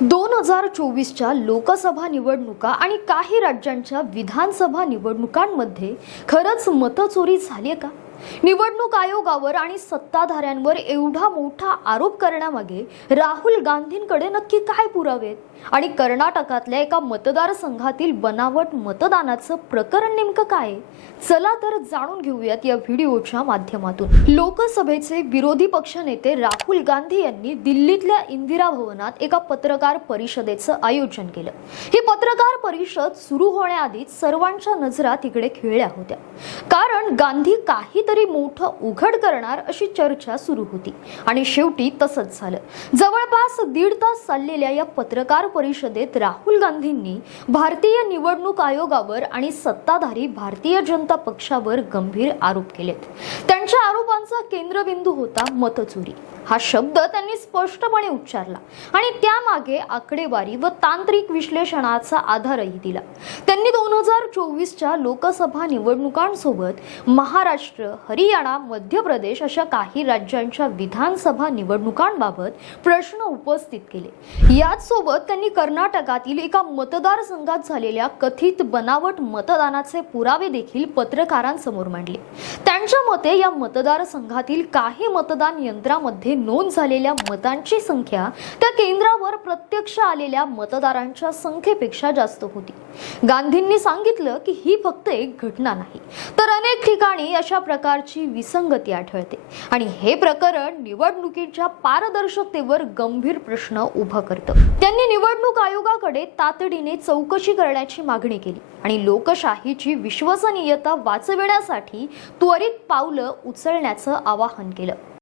दोन हजार चोवीसच्या लोकसभा निवडणुका आणि काही राज्यांच्या विधानसभा निवडणुकांमध्ये खरंच मतचोरी झाली का? निवडणूक आयोगावर आणि सत्ताधाऱ्यांवर एवढा मोठा आरोप करण्यामागे राहुल गांधींकडे नक्की काय पुरावे? आणि कर्नाटकातल्या एका मतदारसंघातील बनावट मतदानाचं प्रकरण नेमकं काय? आहे? चला तर जाणून घेऊयात या व्हिडिओच्या माध्यमातून. लोकसभेचे विरोधी पक्षनेते राहुल गांधी यांनी दिल्लीतल्या इंदिरा भवनात एका पत्रकार परिषदेचं आयोजन केलं. ही पत्रकार परिषद सुरू होण्याआधीच सर्वांच्या नजरा तिकडे खिळल्या होत्या. कारण गांधी काहीतरी काहीतरी मोठं उघड करणार अशी चर्चा सुरू होती. आणि शेवटी तसंच झालं. जवळपास दीड तास चाललेल्या या पत्रकार परिषदेत राहुल गांधींनी भारतीय निवडणूक आयोगावर आणि सत्ताधारी भारतीय जनता पक्षावर गंभीर आरोप केलेत. त्यांच्या आरोपांचा केंद्रबिंदू होता मतचोरी. हा शब्द त्यांनी स्पष्टपणे उच्चारला आणि त्यामागे आकडेवारी व तांत्रिक विश्लेषणाचा आधारही दिला. त्यांनी दोन हजार चोवीसच्या लोकसभा निवडणुकांसोबत महाराष्ट्र हरियाणा मध्य प्रदेश अशा काही राज्यांच्या विधानसभा निवडणुकांबाबत प्रश्न उपस्थित केले. याच सोबत त्यांनी कर्नाटकातील एका मतदारसंघात झालेल्या कथित बनावट मतदानाचे पुरावे देखील पत्रकारांसमोर मांडले. त्यांच्या मते या मतदारसंघातील काही मतदान यंत्रामध्ये नोंद झालेल्या मतांची संख्या त्या केंद्रावर प्रत्यक्ष आलेल्या मतदारांच्या संख्येपेक्षा जास्त होती. गांधींनी सांगितलं की ही फक्त एक घटना नाही तर अनेक ठिकाणी अशा प्रकारची विसंगती आढळते. आणि हे प्रकरण निवडणुकीच्या पारदर्शकतेवर गंभीर प्रश्न उभा करतं. त्यांनी निवडणूक आयोगाकडे तातडीने चौकशी करण्याची मागणी केली आणि लोकशाहीची विश्वसनीयता वाचविण्यासाठी त्वरित पावलं उचलण्याचं आवाहन केलं.